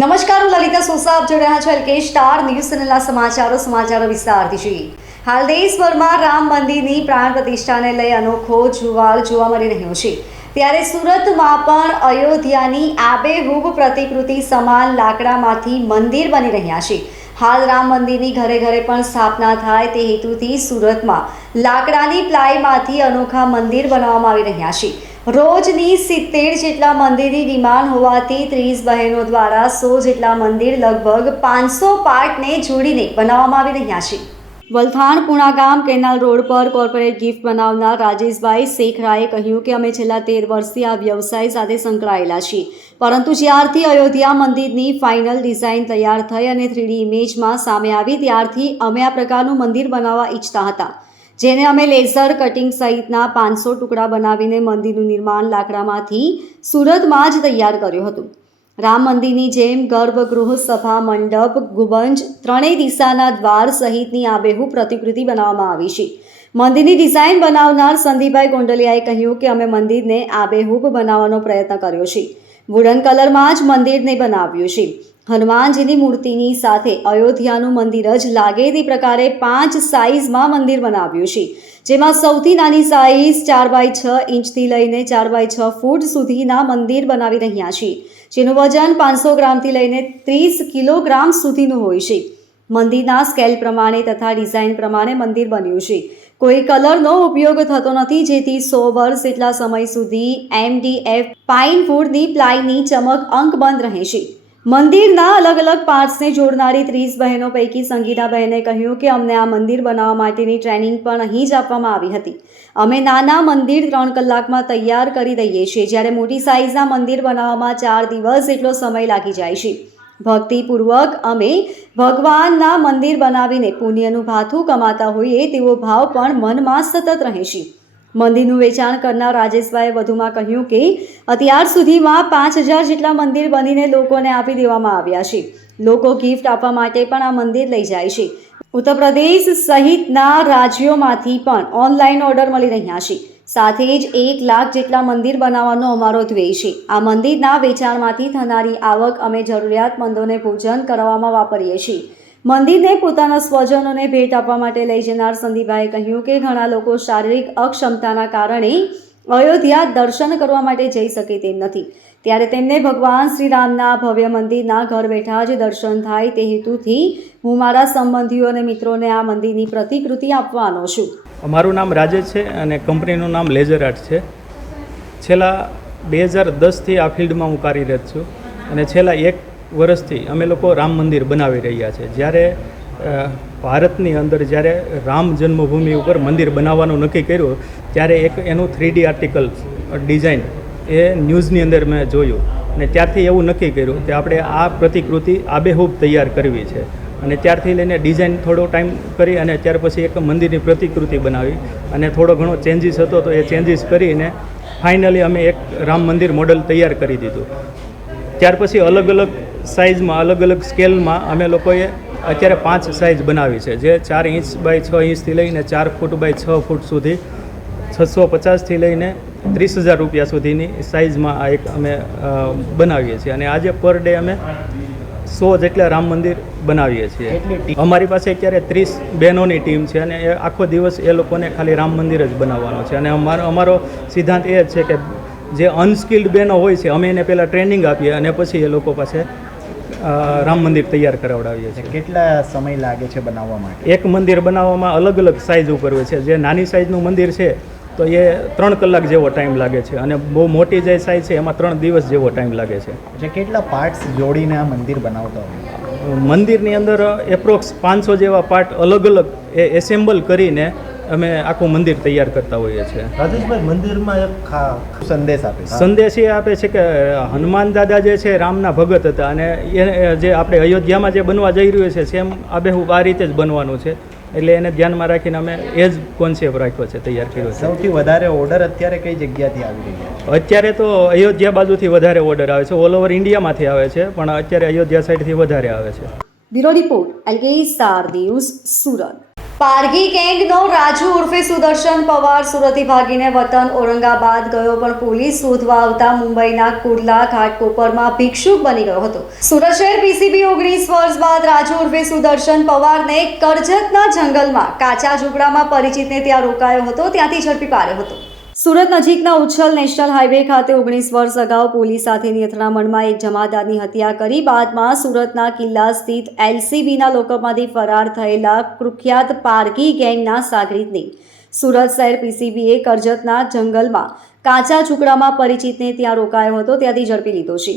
નમસ્કાર, હું લલિતા સોસા. આપ જોઈ રહ્યા છો એલકે સ્ટાર ન્યૂઝ ચેનલના સમાચારો વિસ્તારથી જોઈએ. હાલ દેશભરમાં રામ મંદિરની પ્રાણ પ્રતિષ્ઠાને લઈ અનોખો જુવાળ જોવા મળી રહ્યો છે. ત્યારે સુરતમાં પણ અયોધ્યાની આબેહૂબ પ્રતિકૃતિ સમાન લાકડામાંથી મંદિર બની રહ્યા છે. હાલ રામ મંદિરની ઘરે ઘરે પણ સ્થાપના થાય તે હેતુથી સુરતમાં લાકડાની પ્લાયમાંથી અનોખા મંદિર બનાવવામાં આવી રહ્યા છે. રોજની 70 જેટલા મંદિરની ડિમાન્ડ હોવાથી 30 બહેનો દ્વારા 100 જેટલા મંદિર લગભગ 500 પાર્ટને જોડીને બનાવવામાં આવી રહ્યા છે. વલથાણ પુણાગામ કેનાલ રોડ પર કોર્પોરેટ ગિફ્ટ બનાવનાર રાજેશભાઈ શેખરાએ કહ્યું કે અમે છેલ્લા 13 વર્ષથી આ વ્યવસાય સાથે સંકળાયેલા છીએ, પરંતુ જ્યારથી અયોધ્યા મંદિરની ફાઇનલ ડિઝાઇન તૈયાર થઈ અને 3D ઇમેજમાં સામે આવી ત્યારથી અમે આ પ્રકારનું મંદિર બનાવવા ઈચ્છતા હતા, જેને અમે લેઝર કટિંગ સહિતના 500 ટુકડા બનાવીને મંદિરનું નિર્માણ લાકડામાંથી સુરતમાં જ તૈયાર કર્યું હતું. રામ મંદિરની જેમ ગર્ભગૃહ, સભા મંડપ, ગુંબજ, ત્રણેય દિશાના દ્વાર સહિતની આબેહૂબ પ્રતિકૃતિ બનાવવામાં આવી છે. મંદિરની ડિઝાઇન બનાવનાર સંદીપભાઈ ગોંડલિયાએ કહ્યું કે અમે મંદિરને આબેહૂબ બનાવવાનો પ્રયત્ન કર્યો છે. વુડન કલરમાં જ મંદિરને બનાવ્યું છે. હનુમાનજીની મૂર્તિની સાથે અયોધ્યાનું મંદિર જ લાગે તે પ્રકારે 5 સાઇઝમાં મંદિર બનાવ્યું છે, જેમાં સૌથી નાની સાઇઝ 4x6 ઇંચથી લઈને 4x6 ફૂટ સુધીના મંદિર બનાવી રહ્યા છે, જેનું વજન 500 ગ્રામથી લઈને 30 કિલોગ્રામ સુધીનું હોય છે. મંદિરના સ્કેલ પ્રમાણે તથા ડિઝાઇન પ્રમાણે મંદિર બન્યું છે. કોઈ કલરનો ઉપયોગ થતો નથી, જેથી 100 વર્ષ જેટલા સમય સુધી MDF પાઇન વુડની પ્લાયની ચમક અંકબંધ રહે છે. મંદિરના અલગ અલગ પાર્ટ્સને જોડનારી 30 બહેનો પૈકી સંગીતાબહેને કહ્યું કે અમને આ મંદિર બનાવવા માટેની ટ્રેનિંગ પણ અહીં જ આપવામાં આવી હતી. અમે નાના મંદિર 3 કલાકમાં તૈયાર કરી દઈએ છીએ, જ્યારે મોટી સાઇઝના મંદિર બનાવવામાં 4 દિવસ જેટલો સમય લાગી જાય છે. ભક્તિપૂર્વક અમે ભગવાનના મંદિર બનાવીને પુણ્યનું ભાથું કમાતા હોઈએ તેવો ભાવ પણ મનમાં સતત રહે છે. મંદિરનું વેચાણ કરનાર રાજેશભાઈએ વધુમાં કહ્યું કે અત્યાર સુધીમાં 5000 જેટલા મંદિર બનીને લોકોને આપી દેવામાં આવ્યા છે. લોકો ગિફ્ટ આપવા માટે પણ આ મંદિર લઈ જાય છે. ઉત્તર પ્રદેશ સહિતના રાજ્યોમાંથી પણ ઓનલાઈન ઓર્ડર મળી રહ્યા છે. સાથે જ 1 લાખ જેટલા મંદિર બનાવવાનો અમારો ધ્યેય છે. આ મંદિરના વેચાણમાંથી થનારી આવક અમે જરૂરિયાતમંદોને ભોજન કરાવવામાં વાપરીએ છીએ. મંદિરને પોતાના સ્વજનોને ભેટ આપવા માટે લઈ જનાર સંદીપભાઈએ કહ્યું કે ઘણા લોકો શારીરિક અક્ષમતાના કારણે અયોધ્યા દર્શન કરવા માટે જઈ શકે તેમ નથી, ત્યારે તેમને ભગવાન શ્રી રામના ભવ્ય મંદિરના ઘર બેઠા જ દર્શન થાય તે હેતુથી હું મારા સંબંધીઓ અને મિત્રોને આ મંદિરની પ્રતિકૃતિ આપવાનો છું. મારું નામ રાજેશ છે અને કંપનીનું નામ લેઝર આર્ટ છે. છેલ્લા 2010થી આ ફિલ્ડમાં હું કાર્યરત છું અને છેલ્લા 1 વર્ષથી અમે લોકો રામ મંદિર બનાવી રહ્યા છે. જ્યારે ભારતની અંદર જ્યારે રામ જન્મભૂમિ ઉપર મંદિર બનાવવાનું નક્કી કર્યું ત્યારે એક એનું 3D આર્ટિકલ ડિઝાઇન એ ન્યૂઝની અંદર મેં જોયું અને ત્યારથી એવું નક્કી કર્યું કે આપણે આ પ્રતિકૃતિ આબેહૂબ તૈયાર કરવી છે. અને ત્યારથી લઈને ડિઝાઇન થોડો ટાઈમ કરી અને ત્યાર પછી એક મંદિરની પ્રતિકૃતિ બનાવી અને થોડો ઘણો ચેન્જીસ હતો તો એ ચેન્જીસ કરીને ફાઇનલી અમે એક રામ મંદિર મોડલ તૈયાર કરી દીધું. ત્યાર પછી અલગ અલગ સાઇઝમાં અલગ અલગ સ્કેલમાં અમે લોકોએ અત્યારે 5 સાઇઝ બનાવી છે, જે 4 ઇંચ બાય 6 ઇંચથી લઈને 4 ફૂટ બાય 6 ફૂટ સુધી 650થી લઈને 30,000 રૂપિયા સુધીની સાઇઝમાં આ એક અમે બનાવીએ છીએ. અને આજે પર ડે અમે 100 જેટલા રામ મંદિર બનાવીએ છીએ. અમારી પાસે અત્યારે 30 બહેનોની ટીમ છે અને એ આખો દિવસ એ લોકોને ખાલી રામ મંદિર જ બનાવવાનો છે. અને અમારો સિદ્ધાંત એ જ છે કે જે અનસ્કિલ્ડ બહેનો હોય છે અમે એને પહેલાં ટ્રેનિંગ આપીએ અને પછી એ લોકો પાસે રામ મંદિર તૈયાર કરાવડાવીએ છીએ. કેટલા સમય લાગે છે બનાવવા માટે? એક મંદિર બનાવવામાં અલગ અલગ સાઇઝ ઉપર હોય છે. જે નાની સાઇઝનું મંદિર છે તો એ 3 કલાક જેવો ટાઈમ લાગે છે અને બહુ મોટી જે સાઇઝ છે એમાં 3 દિવસ જેવો ટાઈમ લાગે છે. એટલે કેટલા પાર્ટ્સ જોડીને આ મંદિર બનાવતા હોય? મંદિરની અંદર એપ્રોક્સ 500 જેવા પાર્ટ અલગ અલગ એસેમ્બલ કરીને અમે આખું મંદિર તૈયાર કરતા હોઈએ છીએ. રાજેશભાઈ, મંદિરમાં એક સંદેશ એ આપે છે કે હનુમાન દાદા જે છે રામના ભગત હતા અને એ જે આપણે અયોધ્યામાં જે બનવા જઈ રહ્યું છે સેમ આબેહૂબ આ રીતે જ બનવાનું છે. એટલે એને ધ્યાનમાં રાખીને અમે એ જ કોન્સેપ્ટ રાખ્યો છે, તૈયાર કર્યો છે. સૌથી વધારે ઓર્ડર અત્યારે કઈ જગ્યાથી આવી રહ્યા છે? અત્યારે તો અયોધ્યા બાજુથી વધારે ઓર્ડર આવે છે. ઓલ ઓવર ઇન્ડિયામાંથી આવે છે, પણ અત્યારે અયોધ્યા સાઈડથી વધારે આવે છે. Bureau report, L K star news, Surat. Pargi ગેંગનો રાજુ ઉર્ફે સુદર્શન પવાર સુરતથી ભાગીને વતન ઔરંગાબાદ ગયો, પણ પોલીસ શોધવા આવતા મુંબઈના કુર્લા ઘાટકોપરમાં ભિક્ષુક બની ગયો હતો. સુરત શહેર પીસીબી 19 વર્ષ બાદ રાજુ ઉર્ફે સુદર્શન પવારને કરજતના જંગલમાં કાચા ઝૂંપડામાં પરિચિતને ત્યાં રોકાયો હતો, ત્યાંથી ઝડપી પાડ્યો હતો. સુરત નજીકના ઉચ્છલ નેશનલ હાઈવે ખાતે 19 વર્ષ અગાઉ પોલીસ સાથેની અથડામણમાં એક જમાદારની હત્યા કરી બાદમાં સુરતના કિલ્લા સ્થિત એલસીબીના લોકઅપમાંથી ફરાર થયેલા કુખ્યાત પારગી ગેંગના સાગરીતને સુરત શહેર પીસીબીએ કરજતના જંગલમાં કાચા ઝૂંપડામાં પરિચિતને ત્યાં રોકાયો હતો, ત્યાંથી ઝડપી લીધો છે.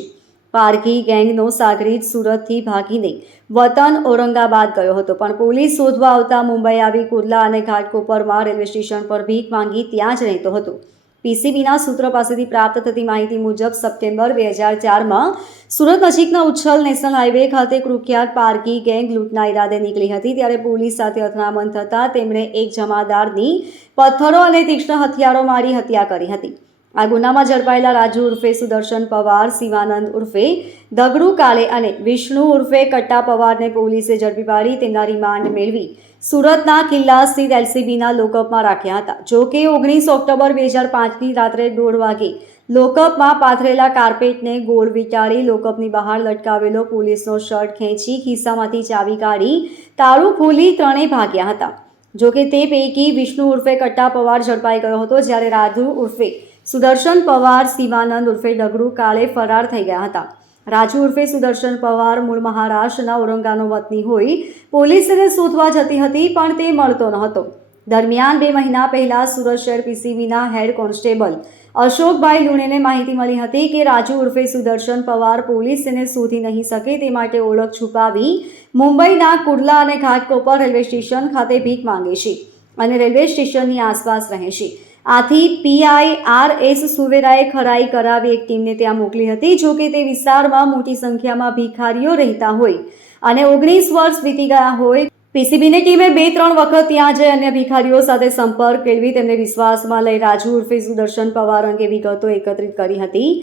પારગી ગેંગનો સાગરીત સુરતથી ભાગીને વતન ઔરંગાબાદ ગયો હતો, પણ પોલીસ શોધવા આવતા મુંબઈ આવી કુર્લા અને ઘાટકોપરમાં રેલવે સ્ટેશન પર ભીખ માંગી ત્યાં જ રહેતો હતો. પીસીબીના સૂત્રો પાસેથી પ્રાપ્ત થતી માહિતી મુજબ સપ્ટેમ્બર 2004માં સુરત નજીકના ઉચ્છલ નેશનલ હાઈવે ખાતે કુખ્યાત પારગી ગેંગ લૂંટના ઈરાદે નીકળી હતી, ત્યારે પોલીસ સાથે અથડામણ થતાં તેમણે એક જમાદારની પથ્થરો અને તીક્ષ્ણ હથિયારો મારી હત્યા કરી હતી. આ ગુનામાં ઝડપાયેલા રાજુ ઉર્ફે સુદર્શન પવાર, શિવાનંદ ઉર્ફે દગડુ કાળે અને વિષ્ણુ ઉર્ફે કટ્ટા પવારને પોલીસે ઝડપી પાડી તેમના રિમાન્ડ મેળવી સુરતના કિલ્લા સ્થિત એલસીબીના લોકઅપમાં રાખ્યા હતા. જો કે 19 ઓક્ટોબર 2005ની રાત્રે 1:30 વાગે લોકઅપમાં પાથરેલા કાર્પેટને ગોળ વીંટાળી લોકઅપની બહાર લટકાવેલો પોલીસનો શર્ટ ખેંચી ખિસ્સામાંથી ચાવી કાઢી તાળું ખોલી ત્રણેય ભાગ્યા હતા. જો કે તે પૈકી વિષ્ણુ ઉર્ફે કટ્ટા પવાર ઝડપાઈ ગયો હતો, જ્યારે રાજુ ઉર્ફે સુદર્શન પવાર, શિવાનંદ ઉર્ફે દગડુ કાળે ફરાર થઈ ગયા હતા. રાજુ ઉર્ફે સુદર્શન પવાર મૂળ મહારાષ્ટ્રના ઔરંગાનો વતની હોય પોલીસ તેને શોધવા જતી હતી, પણ તે મળતો ન હતો. દરમિયાન 2 મહિના પહેલા સુરત શહેર પીસીબીના હેડ કોન્સ્ટેબલ અશોકભાઈ લુણેને માહિતી મળી હતી કે રાજુ ઉર્ફે સુદર્શન પવાર પોલીસ તેને શોધી નહીં શકે, તે માટે ઓળખ છુપાવી મુંબઈના કુર્લા અને ઘાટકોપર રેલવે સ્ટેશન ખાતે ભીખ માંગે છે અને રેલવે સ્ટેશનની આસપાસ રહે છે. આથી PIRS સુવેરાએ ખરાઈ કરાવી એક ટીમને ત્યાં મોકલી હતી. જો કે તે વિસ્તારમાં મોટી સંખ્યામાં ભિખારીઓ રહેતા હોય અને 19 વર્ષ વીતી ગયા હોય, પીસીબીની ટીમે 2-3 વખત ત્યાં જઈ અન્ય ભિખારીઓ સાથે સંપર્ક કેળવી તેમને વિશ્વાસમાં લઈ રાજુ ઉર્ફે સુદર્શન પવાર અંગે વિગતો એકત્રિત કરી હતી.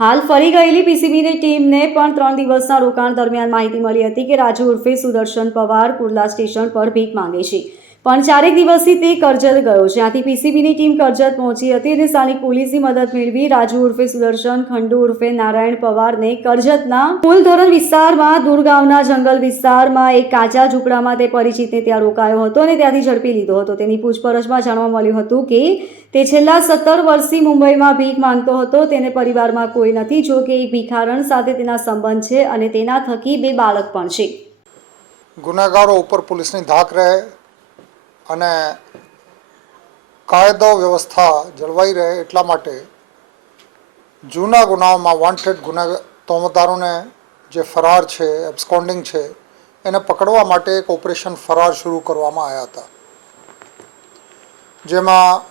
હાલ ફરી ગયેલી પીસીબીની ટીમને પણ 3 દિવસના રોકાણ દરમિયાન માહિતી મળી હતી કે રાજુ ઉર્ફે સુદર્શન પવાર કુર્લા સ્ટેશન પર ભીખ માંગે છે, પણ 4 દિવસથી તે કરજત ગયો છે. આથી પીસીબીની ટીમ કરજત પહોંચી હતી અને સ્થાનિક પોલીસની મદદ મેળવી રાજુ ઉર્ફે સુદર્શન ખંડુ ઉર્ફે નારાયણ પવારને કરજતના ફૂલધરણ વિસ્તારમાં દુર્ગાવના જંગલ વિસ્તારમાં એક કાચા ઝૂંપડામાં તે પરિચિતને ત્યાં રોકાયો હતો અને ત્યાંથી ઝડપી લીધો હતો. તેની પૂછપરછમાં જાણવા મળ્યું હતું કે તે છેલ્લા 17 વર્ષથી મુંબઈમાં ભીખ માંગતો હતો. તેને પરિવારમાં કોઈ નથી, જો કે એક ભિખારણ સાથે તેના સંબંધ છે અને તેના થકી 2 બાળક પણ છે. ગુનેગારો ઉપર પોલીસની ધાક રહે અને કાયદો વ્યવસ્થા જળવાઈ રહે એટલા માટે જૂના ગુનાઓમાં વોન્ટેડ તોમતદારોને જે ફરાર છે, એબ્સ્કોન્ડિંગ છે, એને પકડવા માટે એક ઓપરેશન ફરાર શરૂ કરવામાં આવ્યા હતા, જેમાં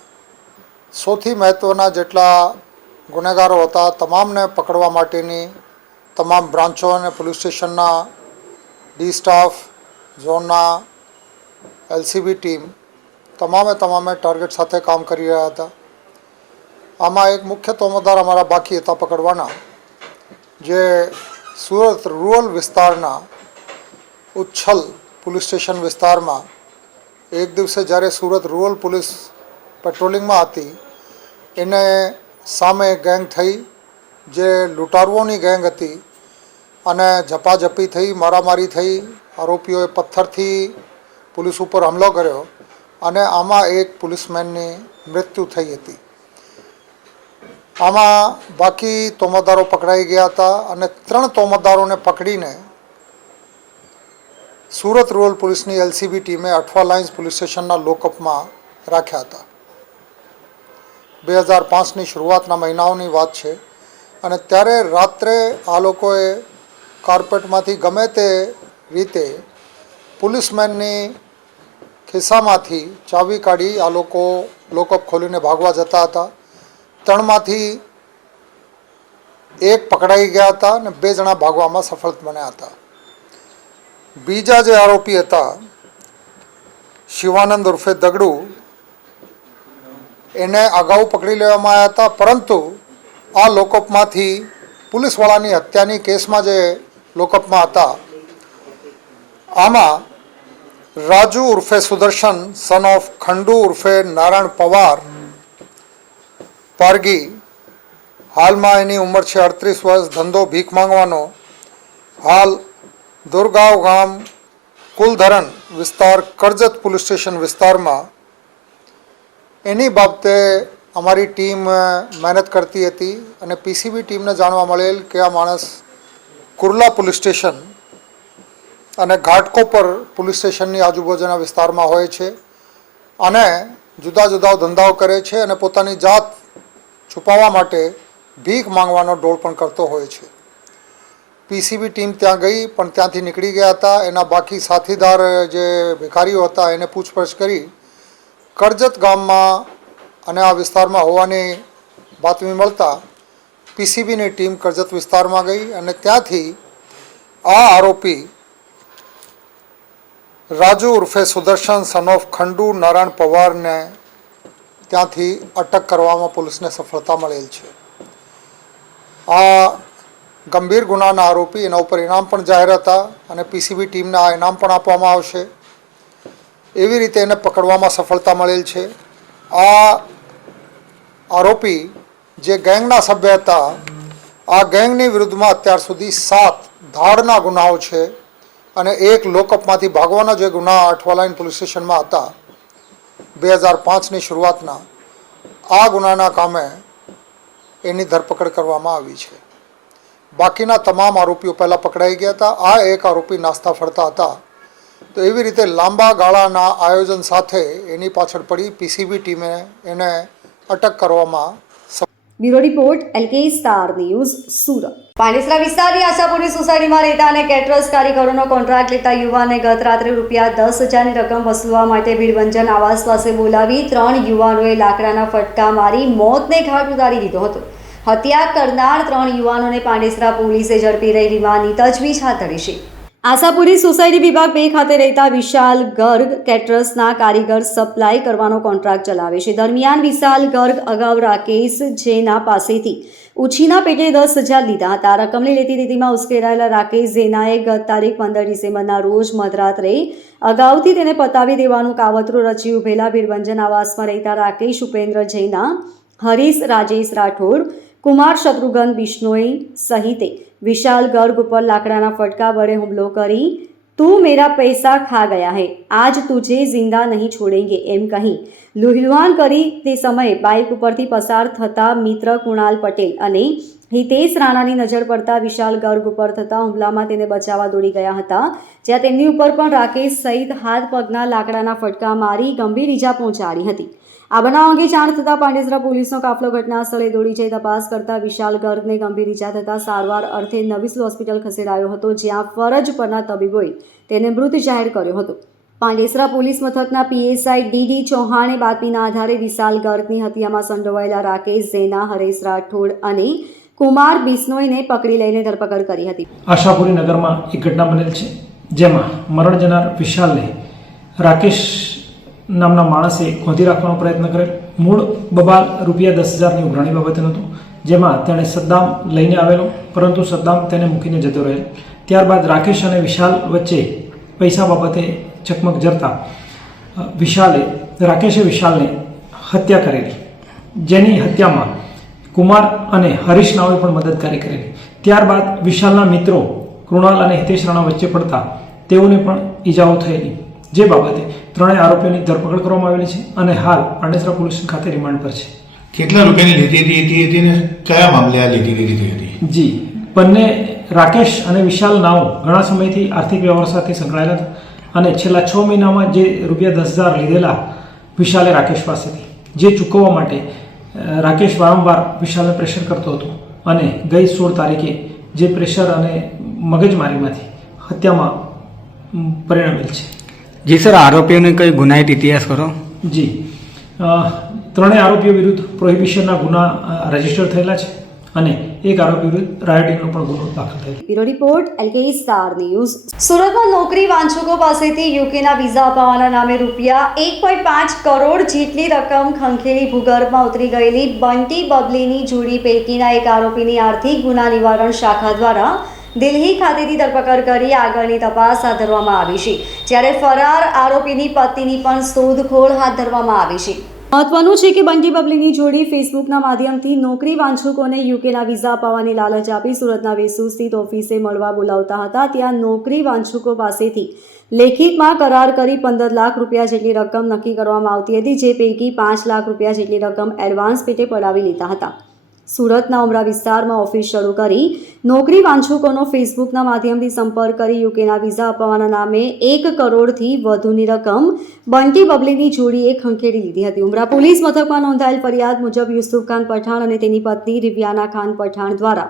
સૌથી મહત્ત્વના જેટલા ગુનેગારો હતા તમામને પકડવા માટેની તમામ બ્રાન્ચો અને પોલીસ સ્ટેશનના ડી સ્ટાફ, ઝોનના એલસીબી ટીમ તમામે ટાર્ગેટ સાથે કામ કરી રહ્યા હતા. આમાં એક મુખ્ય તોમતદાર અમારા બાકી હતા પકડવાના, જે સુરત રૂરલ વિસ્તારના ઉચ્છલ પોલીસ સ્ટેશન વિસ્તારમાં એક દિવસે જ્યારે સુરત રૂરલ પોલીસ પેટ્રોલિંગમાં હતી, એને સામે ગેંગ થઈ જે લૂંટારુઓની ગેંગ હતી અને ઝપાઝપી થઈ, મારામારી થઈ. આરોપીઓએ પથ્થરથી પોલીસ ઉપર હુમલો કર્યો અને આમાં એક પોલીસમેનની મૃત્યુ થઈ હતી. આમાં બાકી તોમતદારો પકડાઈ ગયા હતા અને 3 તોમતદારોને પકડીને સુરત રૂરલ પોલીસની એલસીબી ટીમે અઠવા લાઇન્સ પોલીસ સ્ટેશનના લોકઅપમાં રાખ્યા હતા. 2005ની શરૂઆતના મહિનાઓની વાત છે અને ત્યારે રાત્રે આ લોકોએ કાર્પેટમાંથી ગમે તે રીતે પોલીસમેનની ખિસ્સામાંથી ચાવી કાઢી આ લોકો લોકઅપ ખોલીને ભાગવા જતા હતા. 3માંથી 1 પકડાઈ ગયા હતા અને 2 જણા ભાગવામાં સફળ બન્યા હતા. બીજા જે આરોપી હતા શિવાનંદ ઉર્ફે દગડુ, એને અગાઉ પકડી લેવામાં આવ્યા હતા, પરંતુ આ લોકઅપમાંથી પોલીસવાળાની હત્યાની કેસમાં જે લોકઅપમાં હતા આમાં રાજુ ઉર્ફે સુદર્શન સન ઓફ ખંડુ ઉર્ફે નારાયણ પવાર પારગી, હાલમાં એની ઉંમર છે 38 વર્ષ, ધંધો ભીખ માંગવાનો, હાલ દુર્ગાવ ગામ કુલધરણ વિસ્તાર કરજત પોલીસ સ્ટેશન વિસ્તારમાં એની બાબતે અમારી ટીમ મહેનત કરતી હતી અને પીસીબી ટીમને જાણવા મળેલ કે આ માણસ કુર્લા પોલીસ સ્ટેશન અને ઘાટકોપર પોલીસ સ્ટેશનની આજુબાજુના વિસ્તારમાં હોય છે અને જુદા જુદા ધંધાઓ કરે છે અને પોતાની જાત છુપાવવા માટે ભીખ માંગવાનો ડોળ પણ કરતો હોય છે. પીસીબી ટીમ ત્યાં ગઈ પણ ત્યાંથી નીકળી ગયા હતા. એના બાકી સાથીદાર જે ભિખારીઓ હતા એને પૂછપરછ કરી કરજત ગામમાં અને આ વિસ્તારમાં હોવાની બાતમી મળતા પીસીબીની ટીમ કરજત વિસ્તારમાં ગઈ અને ત્યાંથી આ આરોપી રાજુ ઉર્ફે સુદર્શન સન ઓફ ખંડુ નારાયણ પવારને ત્યાંથી અટક કરવામાં પોલીસને સફળતા મળેલ છે. આ ગંભીર ગુનાના આરોપી, એના ઉપર ઇનામ પણ જાહેર હતા અને પીસીબી ટીમને આ ઇનામ પણ આપવામાં આવશે. એવી રીતે એને પકડવામાં સફળતા મળેલ છે. આ આરોપી જે ગેંગના સભ્ય હતા, આ ગેંગની વિરુદ્ધમાં અત્યાર સુધી 7 ધાડના ગુનાઓ છે અને એક લોકઅપમાંથી ભાગવાના જે ગુના અઠવાલાઈન પોલીસ સ્ટેશનમાં હતા 2005ની શરૂઆતના, આ ગુનાના કામે એની ધરપકડ કરવામાં આવી છે. બાકીના તમામ આરોપીઓ પહેલાં પકડાઈ ગયા હતા. આ એક આરોપી નાસ્તા ફરતા હતા. તો એવી રીતે લાંબા ગાળાના આયોજન સાથે એની પાછળ પડી પીસીબી ટીમે એને અટક કરવામાં. Bureau report LK star news, Surat. Pandesara વિસ્તારની આશાપુરી સોસાયટીમાં રહેતા અને કેટરર્સ કારીગરોનો કોન્ટ્રાક્ટ લેતા યુવાનને ગત રાત્રે ₹10,000ની રકમ વસૂલવા માટે ભીડભંજન આવાસ પાસે બોલાવી 3 યુવાનોએ લાકડાના ફટકા મારી મોતને ઘાટ ઉતારી દીધો હતો. હત્યા કરનાર 3 યુવાનોને પાંડેસરા પોલીસે ઝડપી લઈ રિમાન્ડની તજવીજ હાથ ધરી છે. આશાપુરી સોસાયટી વિભાગ 2 ખાતે રહેતા વિશાલ ગર્ગ કેટરર્સના કારીગર સપ્લાય કરવાનો કોન્ટ્રાક્ટ ચલાવે છે. દરમિયાન વિશાલ ગર્ગ અગાઉ રાકેશ જેના પાસેથી ઉછીના પેટે 10,000 લીધા હતા. રકમની લેતી દેતીમાં ઉશ્કેરાયેલા રાકેશ જેનાએ ગત તારીખ 15 ડિસેમ્બરના રોજ મધરાત્રે અગાઉથી તેને પતાવી દેવાનું કાવતરું રચી ઉભેલા ભીડભંજન આવાસમાં રહેતા રાકેશ ઉપેન્દ્ર જૈના, હરીશ રાજેશ રાઠોડ, કુમાર શત્રુઘ્ન બિશ્નોઈ સહિતે વિશાલ ગર્ગ ઉપર લાકડાના ફટકા વડે હુમલો કરી તું મેરા પૈસા ખા ગયા હૈ, આજ તુझे જિંદા નહીં છોડેંગે એમ કહી લુહેલુહાન કરી તે સમયે બાઇક ઉપરથી પસાર થતા મિત્ર કુણાલ પટેલ અને હિતેશ રાણાની નજર પડતા વિશાલ ગર્ગ ઉપર થતા હુમલામાં તેને બચાવવા દોડી ગયા હતા. જ્યાં તેમની ઉપર પણ રાકેશ સહિત હાથ પગના લાકડાના ફટકા મારી ગંભીર ઈજા પહોંચાડી હતી. આ બનાવ અંગે જાણ થતાં પાંડેસરા પોલીસનો કાફલો ઘટના સ્થળે દોડી જઈ તપાસ કરતા વિશાલ ગર્ગને ગંભીર ઈજા થતાં સારવાર અર્થે નવીસ હોસ્પિટલ ખસેડાયો હતો, જ્યાં ફરજ પરના તબીબોએ તેને મૃત જાહેર કર્યો હતો. પાંડેસરા પોલીસ મથકના PSI DD ચૌહાણે બાતમીના આધારે વિશાલ ગર્ગની હત્યામાં સંડોવાયેલા રાકેશ ઝેના, હરેશ રાઠોડ અને કુમાર બિશ્નોઈને પકડી લઈને ધરપકડ કરી હતી. આશાપુરી નગરમાં એક ઘટના બનેલ છે, જેમાં મરણ જનાર વિશાલને રાકેશ નામના માણસે ગોંધી રાખવાનો પ્રયત્ન કરેલ. મૂળ બબાલ ₹10,000ની ઉઘરાણી બાબતનું હતું, જેમાં તેણે સદ્દામ લઈને આવેલો, પરંતુ સદ્દામ તેને મૂકીને જતો રહેલ. ત્યારબાદ રાકેશ અને વિશાલ વચ્ચે પૈસા બાબતે ચકમક જરતા રાકેશે વિશાલને હત્યા કરેલી, જેની હત્યામાં કુમાર અને હરીશ નાઓએ પણ મદદકારી કરેલી. ત્યારબાદ વિશાલના મિત્રો કૃણાલ અને હિતેશ રાણા વચ્ચે પડતા તેઓને પણ ઈજાઓ થયેલી, જે બાબતે 3 આરોપીઓની ધરપકડ કરવામાં આવેલી છે અને હાલ પાંડેસરા પોલીસ ખાતે રિમાન્ડ પર છે. કેટલા રૂપિયાની લીધી હતી ને કયા મામલે આ લીધી હતી? જી, બંને રાકેશ અને વિશાલ નાઓ ઘણા સમયથી આર્થિક વ્યવહાર સાથે સંકળાયેલા હતા અને છેલ્લા 6 મહિનામાં જે ₹10,000 લીધેલા વિશાલે રાકેશ પાસેથી, જે ચૂકવવા માટે રાકેશ વારંવાર વિશાલને પ્રેશર કરતો હતો અને ગઈ 16 તારીખે જે પ્રેશર અને મગજમારીમાંથી હત્યામાં પરિણમેલ છે. જી સર, આરોપીઓને કઈ ગુનાહિત ઇતિહાસ કરો? જી, 3 આરોપીઓ વિરુદ્ધ પ્રોહિબિશનના ગુના રજીસ્ટર થયેલા છે અને એક આરોપી વિરુદ્ધ રાયોટિંગનો પણ ગુનો દાખલ થયેલો. Bureau report LK star news. સુરતમાં નોકરી વાંચકો પાસેથી યુકેના વિઝા અપાવવાના નામે ₹1.5 કરોડ જેટલી રકમ ખંખેરી ભૂગર્ભમાં ઉતરી ગયેલી બંટી બબલીની જોડી પૈકીના એક આરોપીની આર્થિક ગુના નિવારણ શાખા દ્વારા દિલ્હી ખાતેથી ધરપકડ કરી આગળની તપાસ હાથ ધરવામાં આવી છે, જ્યારે ફરાર આરોપીની પત્નીની પણ શોધખોળ હાથ ધરવામાં આવી છે. મહત્વનું છે કે બંટી બબલીની જોડી ફેસબુકના માધ્યમથી નોકરી વાંછુકોને યુકેના વિઝા અપાવવાની લાલચ આપી સુરતના વેસુ સ્થિત ઓફિસે મળવા બોલાવતા હતા. ત્યાં નોકરી વાંછુકો પાસેથી લેખિતમાં કરાર કરી 15 લાખ રૂપિયા જેટલી રકમ નક્કી કરવામાં આવતી હતી, જે પૈકી 5 લાખ રૂપિયા જેટલી રકમ એડવાન્સ પેટે પડાવી લેતા હતા. સુરતના ઉમરા વિસ્તારમાં ઓફિસ શરૂ કરી નોકરી વાંછુકોનો ફેસબુકના માધ્યમથી સંપર્ક કરી યુકેના વિઝા અપાવવાના નામે 1 કરોડથી વધુની રકમ બંટી બબલીની જોડીએ ખંખેરી લીધી હતી. ઉમરા પોલીસ મથકમાં નોંધાયેલ ફરિયાદ મુજબ યુસુફ ખાન પઠાણ અને તેની પત્ની રિવિયાના ખાન પઠાણ દ્વારા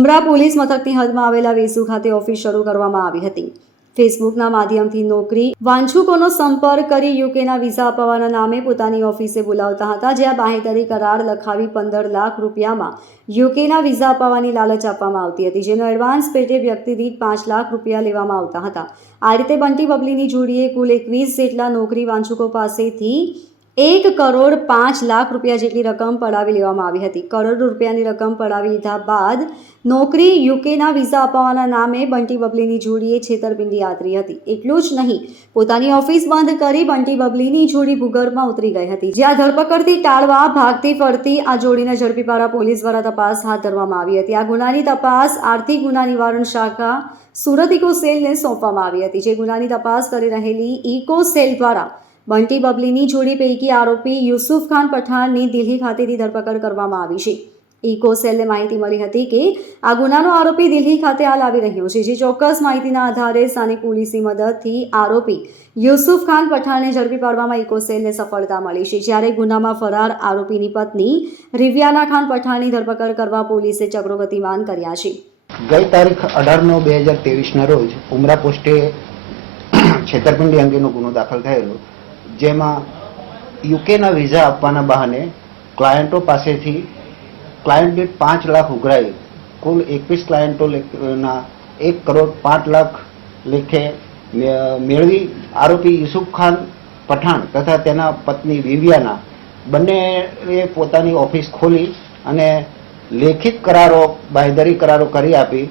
ઉમરા પોલીસ મથકની હદમાં આવેલા વેસુ ખાતે ઓફિસ શરૂ કરવામાં આવી હતી. ફેસબુકના માધ્યમથી નોકરી વાંછુકોનો સંપર્ક કરી યુકેના વિઝા અપાવવાના નામે પોતાની ઓફિસે બોલાવતા હતા, જ્યાં બાંહેધરી કરાર લખાવી 15 લાખ રૂપિયામાં યુકેના વિઝા અપાવવાની લાલચ આપવામાં આવતી હતી, જેનો એડવાન્સ પેટે વ્યક્તિ દીઠ 5 લાખ રૂપિયા લેવામાં આવતા હતા. આ રીતે બંટી બબલીની જોડીએ કુલ 21 જેટલા નોકરી વાંછુકો પાસેથી 1 કરોડ 5 લાખ રૂપિયા જેટલી રકમ પડાવી લેવામાં આવી હતી. કરોડ રૂપિયાની રકમ પડાવી લીધા બાદ નોકરી યુકેના વિઝા અપાવવાના નામે બંટી બબલીની જોડીએ છેતરપિંડી આદરી હતી. એટલું જ નહીં, પોતાની ઓફિસ બંધ કરી બંટી બબલીની જોડી ભૂગર્ભમાં ઉતરી ગઈ હતી, જ્યાં ધરપકડથી ટાળવા ભાગતી ફરતી આ જોડીને ઝડપી પાડવા પોલીસ દ્વારા તપાસ હાથ ધરવામાં આવી હતી. આ ગુનાની તપાસ આર્થિક ગુના નિવારણ શાખા સુરત ઇકો સેલને સોંપવામાં આવી હતી, જે ગુનાની તપાસ કરી રહેલી ઇકો સેલ દ્વારા બંટી બબલીની જોડી પૈકી આરોપી યુસુફ ખાન પઠાણની દિલ્હી ખાતેથી ધરપકડ કરવામાં આવી છે. ઇકો સેલને માહિતી મળી હતી કે આ ગુનાનો આરોપી દિલ્હી ખાતે હાલ આવી રહ્યો છે, જે ચોક્કસ માહિતીના આધારે સ્થાનિક પોલીસની મદદથી આરોપી યુસુફ ખાન પઠાણને ઝડપી પાડવામાં ઇકો સેલને સફળતા મળી છે, જ્યારે ગુનામાં ફરાર આરોપીની પત્ની રિવિયાના ખાન પઠાણની ધરપકડ કરવા પોલીસે ચક્રો ગતિમાન કર્યા છે. ગઈ તારીખ 18/9/2023ના રોજ ઉમરા પોસ્ટે છેતરપિંડી અંગેનો ગુનો દાખલ થયેલો, જેમાં યુકેના વિઝા આપવાના બહાને ક્લાયન્ટો પાસેથી ક્લાયન્ટ દીઠ 5 લાખ ઉઘરાઈ કુલ 21 ક્લાયન્ટોના 1 કરોડ 5 લાખ લેખે મેળવી આરોપી યુસુફ ખાન પઠાણ તથા તેના પત્ની વિવિયાના બંનેએ પોતાની ઓફિસ ખોલી અને લેખિત કરારો બાંહેધરી કરારો કરી આપી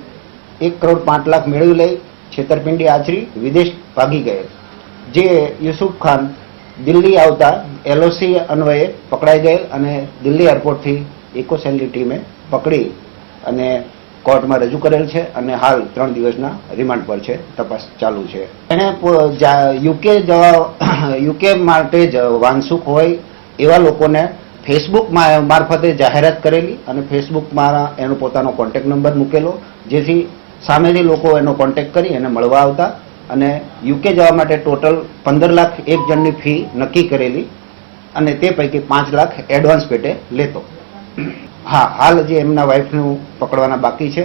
1 કરોડ 5 લાખ મેળવી લઈ છેતરપિંડી આચરી વિદેશ ભાગી ગયેલ, જે યુસુફ ખાન દિલ્હી આવતા એલઓસી અન્વયે પકડાઈ ગયેલ અને દિલ્હી એરપોર્ટથી ઇકો સેલની ટીમે પકડી અને કોર્ટમાં રજૂ કરેલ છે અને હાલ 3 દિવસના રિમાન્ડ પર છે. તપાસ ચાલુ છે. એણે યુકે માટે જ વાંછુક હોય એવા લોકોને ફેસબુક મારફતે જાહેરાત કરેલી અને ફેસબુકમાં એનો પોતાનો કોન્ટેક્ટ નંબર મૂકેલો, જેથી સામેથી લોકો એનો કોન્ટેક્ટ કરી એને મળવા આવતા અને યુકે જવા માટે ટોટલ 15 લાખ એક જણની ફી નક્કી કરેલી અને તે પૈકી 5 લાખ એડવાન્સ પેટે લેતો. હા, હાલ હજી એમના વાઇફનું પકડવાના બાકી છે.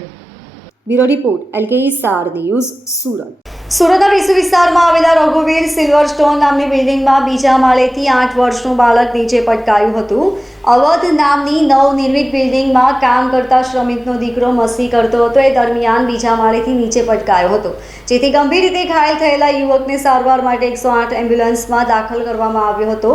Bureau report LKE star news Surat. સુરતના વેસુ વિસ્તારમાં આવેલા રઘુવીર સિલ્વરસ્ટોન નામની બિલ્ડિંગમાં બીજા માળેથી 8 વર્ષનું બાળક નીચે પટકાયું હતું. અવધ નામની નવનિર્મિત બિલ્ડિંગમાં કામ કરતા શ્રમિકનો દીકરો મસ્તી કરતો હતો. એ દરમિયાન બીજા માળેથી નીચે પટકાયો હતો, જેથી ગંભીર રીતે ઘાયલ થયેલા યુવકને સારવાર માટે 108 એમ્બ્યુલન્સમાં દાખલ કરવામાં આવ્યો હતો.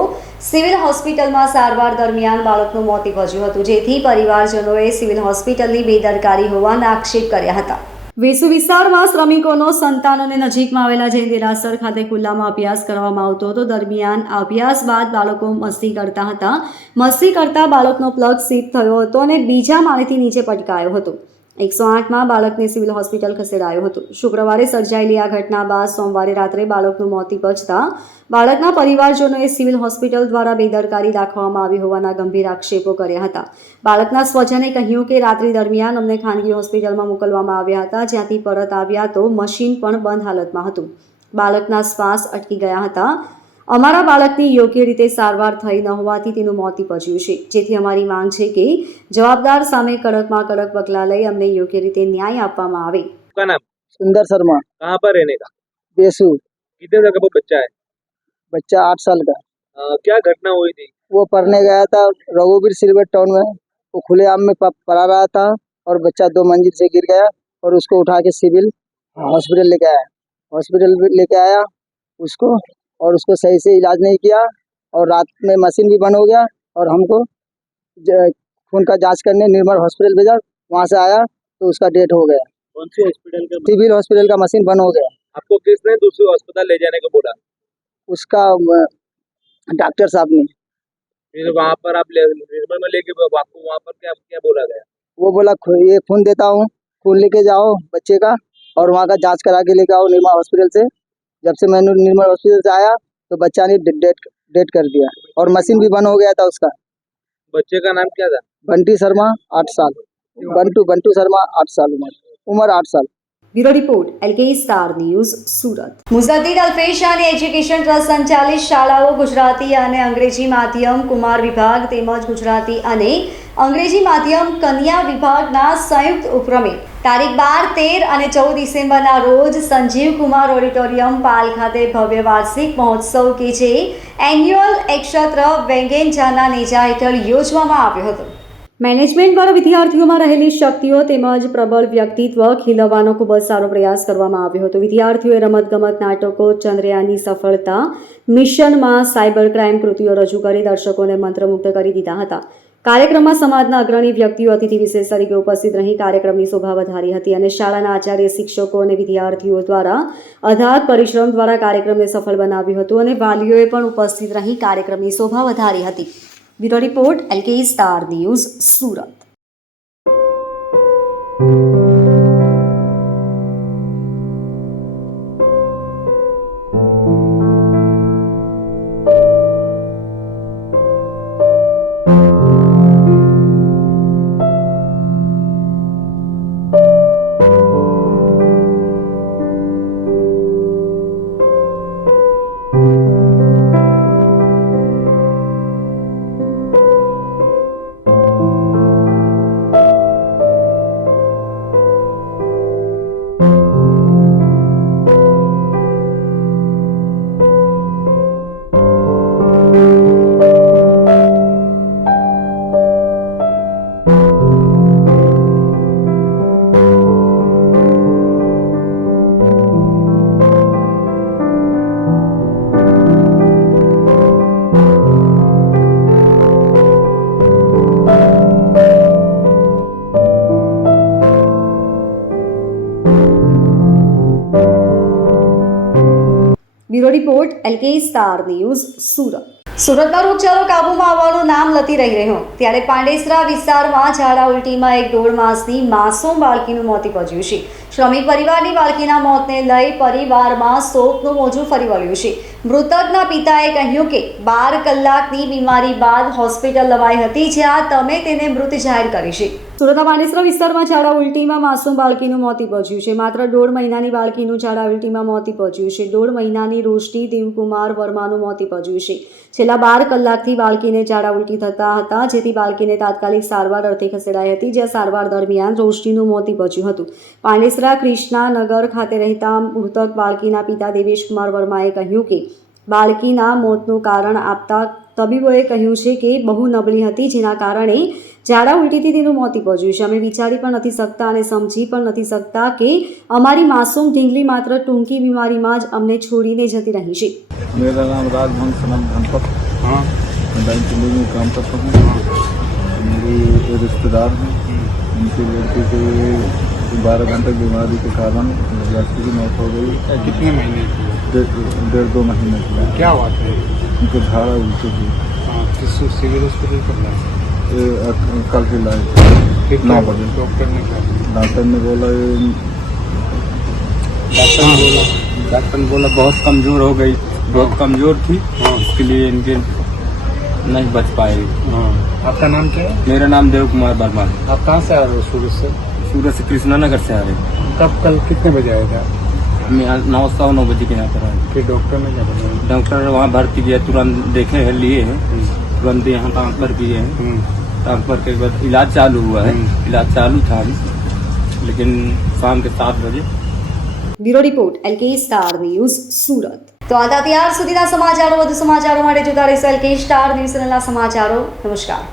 સિવિલ હોસ્પિટલમાં સારવાર દરમિયાન બાળકનું મોત નીપજ્યું હતું, જેથી પરિવારજનોએ સિવિલ હોસ્પિટલની બેદરકારી હોવાના આક્ષેપ કર્યા હતા. વેસુ વિસ્તારમાં શ્રમિકોનો સંતાનોને નજીકમાં આવેલા જૈન દેરાસર ખાતે ખુલ્લામાં અભ્યાસ કરવામાં આવતો હતો. દરમિયાન આ અભ્યાસ બાદ બાળકો મસ્તી કરતા હતા. મસ્તી કરતા બાળકનો પ્લગ સ્લીપ થયો હતો અને બીજા માળેથી નીચે પટકાયો હતો. 108માં બાળકને સિવિલ હોસ્પિટલ ખસેડાયો હતો. શુક્રવારે સર્જાયેલી આ ઘટના બાદ સોમવારે રાત્રે બાળકનું મોત નીપજતા બાળકના પરિવારજનોએ સિવિલ હોસ્પિટલ દ્વારા બેદરકારી દાખવવામાં આવી હોવાના ગંભીર આક્ષેપો કર્યા હતા. બાળકના સ્વજને કહ્યું કે રાત્રિ દરમિયાન અમને ખાનગી હોસ્પિટલમાં મોકલવામાં આવ્યા હતા, જ્યાંથી પરત આવ્યા તો મશીન પણ બંધ હાલતમાં હતું. બાળકના શ્વાસ અટકી ગયા હતા. અમારા બાળકની યોગ્ય રીતે સારવાર થઈ ન હોવાથી તેનું મોત નીપજ્યું છે, જેથી અમારી માંગ છે કે જવાબદાર સામે કડકમાં કડક પગલાં લઈ અમને યોગ્ય રીતે न्याय આપવામાં આવે. आपका नाम? सुंदर शर्मा, कहाँ पर रहने का? बेसू। कितने साल का बच्चा है? बच्चा 8 साल का। क्या घटना हुई थी? वो पढ़ने गया था रघुवीर सिल्वर टाउन में। वो खुलेआम में पढ़ा रहा था और बच्चा 2 मंजिल से गिर गया और उसको उठा के सिविल हॉस्पिटल लेके आया। हॉस्पिटल लेके आया उसको और उसको सही से इलाज नहीं किया और रात में मशीन भी बंद हो गया और हमको खून का जांच करने निर्मल हॉस्पिटल भेजा। वहाँ से आया तो उसका डेथ हो गया। कौन सी हॉस्पिटल का? सिविल हॉस्पिटल का मशीन बंद हो गया। आपको किसने दूसरे अस्पताल ले जाने को बोला? उसका डॉक्टर साहब ने। फिर वहाँ पर आप निर्मल में लेके आपको वहाँ पर क्या क्या बोला गया? वो बोला ये खून देता हूँ, खून लेके जाओ बच्चे का और वहाँ का जांच करा के लेके आओ निर्मल हॉस्पिटल से। जब से मैंने निर्मल हॉस्पिटल से आया तो बच्चा ने डेट कर दिया और मशीन भी बंद हो गया था उसका। बच्चे का नाम क्या था? बंटी शर्मा 8 साल। बंटू शर्मा 8 साल उम्र 8 साल। Bureau report L K star news Surat. મુઝદ્દીન અલ્ફેશાની એજ્યુકેશન ટ્રસ્ટ સંચાલિત શાળાઓ ગુજરાતી અને અંગ્રેજી માધ્યમ કુમાર વિભાગ તેમજ ગુજરાતી અને અંગ્રેજી માધ્યમ કન્યા વિભાગના સંયુક્ત ઉપક્રમે તારીખ 12, 13 અને 14 ડિસેમ્બરના રોજ સંજીવ કુમાર ઓડિટોરિયમ પાલ ખાતે ભવ્ય વાર્ષિક મહોત્સવ કે જે એન્યુઅલ એક્ષત્ર વેંગેન્જાના નેજા હેઠળ યોજવામાં આવ્યો હતો. મેનેજમેન્ટ દ્વારા વિદ્યાર્થીઓમાં રહેલી શક્તિઓ તેમજ પ્રબળ વ્યક્તિત્વ ખીલવવાનો ખૂબ જ સારો પ્રયાસ કરવામાં આવ્યો હતો. વિદ્યાર્થીઓએ રમતગમત, નાટકો, ચંદ્રયાનની સફળતા, મિશનમાં સાયબર ક્રાઇમ કૃતિઓ રજૂ કરી દર્શકોને મંત્રમુગ્ધ કરી દીધા હતા. કાર્યક્રમમાં સમાજના અગ્રણી વ્યક્તિઓ અતિથિ વિશેષ તરીકે ઉપસ્થિત રહી કાર્યક્રમની શોભા વધારી હતી અને શાળાના આચાર્ય, શિક્ષકો અને વિદ્યાર્થીઓ દ્વારા અથાગ પરિશ્રમ દ્વારા કાર્યક્રમને સફળ બનાવ્યું હતું અને વાલીઓએ પણ ઉપસ્થિત રહી કાર્યક્રમની શોભા વધારી હતી. Bureau report L K star news Surat. Bureau report L K star news Surat. સુરતમાં રોગચાળો કાબૂમાં આવવાનું નામ નથી રહી રહ્યો ત્યારે પાંડેસરા વિસ્તારમાં ઝાડા ઉલટીમાં એક 1.5 માસની માસૂમ બાળકીનું મોત નીપજ્યું છે. શ્રમિક પરિવારની બાળકીના મોતને લઈ પરિવારમાં શોકનું મોજું ફરી વળ્યું છે. મૃતકના પિતાએ કહ્યું કે 12 કલાકની બીમારી બાદ હોસ્પિટલ લવાઈ હતી જ્યાં તમે તેને મૃત જાહેર કરી છે. સુરતના પાંડેસરા વિસ્તારમાં ઝાડા ઉલટીમાં માસૂમ બાળકીનું મોત નીપજ્યું છે. માત્ર 1.5 મહિનાની બાળકીનું ઝાડા ઉલટીમાં મોત નીપજ્યું છે. 1.5 મહિનાની રોશની દેવકુમાર વર્માનું મોત નીપજ્યું છે. છેલ્લા 12 કલાકથી બાળકીને ઝાડા ઉલટી થતા હતા જેથી બાળકીને તાત્કાલિક સારવાર અર્થે ખસેડાઈ હતી જ્યાં સારવાર દરમિયાન રોશનીનું મોત નીપજ્યું હતું. પાંડેસરા કૃષ્ણાનગર ખાતે રહેતા મૃતક બાળકીના પિતા દેવેશકુમાર વર્માએ કહ્યું કે બાળકીના મોતનું કારણ આપતા તબીબોએ કહ્યું છે કે બહુ નબળી હતી જેના કારણે ઝાડા ઉલટીથી તેનું મોત નીપજ્યું છે. અમે વિચારી પણ નથી શકતા અને સમજી પણ નથી શકતા કે અમારી માસૂમ ઢીંગલી માત્ર ટૂંકી બીમારીમાં જ અમને છોડીને જતી રહી છે. मेरा नाम राजभंग सनम धनपत। हाँ, मैं बैंक में काम करता हूँ। मेरे रिश्तेदार हैं, उनकी लड़की के 12 घंटे बीमारी के कारण लड़की की मौत हो गई। कितने महीने की? 1.5-2 महीने की। क्या बात है? उनको झाड़ा उल्टी थी। हाँ, किस सिविल हॉस्पिटल पर लाए? कल ही लाए 9 बजे। डॉक्टर ने क्या? डॉक्टर ने बोला डॉक्टर ने बोला बहुत कमज़ोर हो गई, बहुत कमज़ोर थी। हाँ, इसके लिए इनके नहीं बच पाएगी। हाँ। आपका नाम क्या है? मेरा नाम देव कुमार वर्मा है। आप कहाँ से आ रहे हो? सूरत से? सूरत से कृष्णानगर से आ रहे हैं। कब कल कितने बजे आए थे? हम यहाँ 9:09 बजे के यहाँ पर आए। फिर डॉक्टर ने क्या बताया? डॉक्टर ने वहाँ भर्ती किया, तुरंत देखे हैं, लिए हैं, तुरंत यहाँ ट्रांसफर किए हैं। ट्रांसफर के बाद इलाज चालू हुआ है। इलाज चालू था अभी, लेकिन शाम के 7 बजे। Bureau report L K star news Surat. તો આ હતા ત્યાર સુધીના સમાચારો. વધુ સમાચારો માટે જોતા રહેશો એલકે સ્ટાર ન્યૂઝ ચેનલના સમાચારો. નમસ્કાર.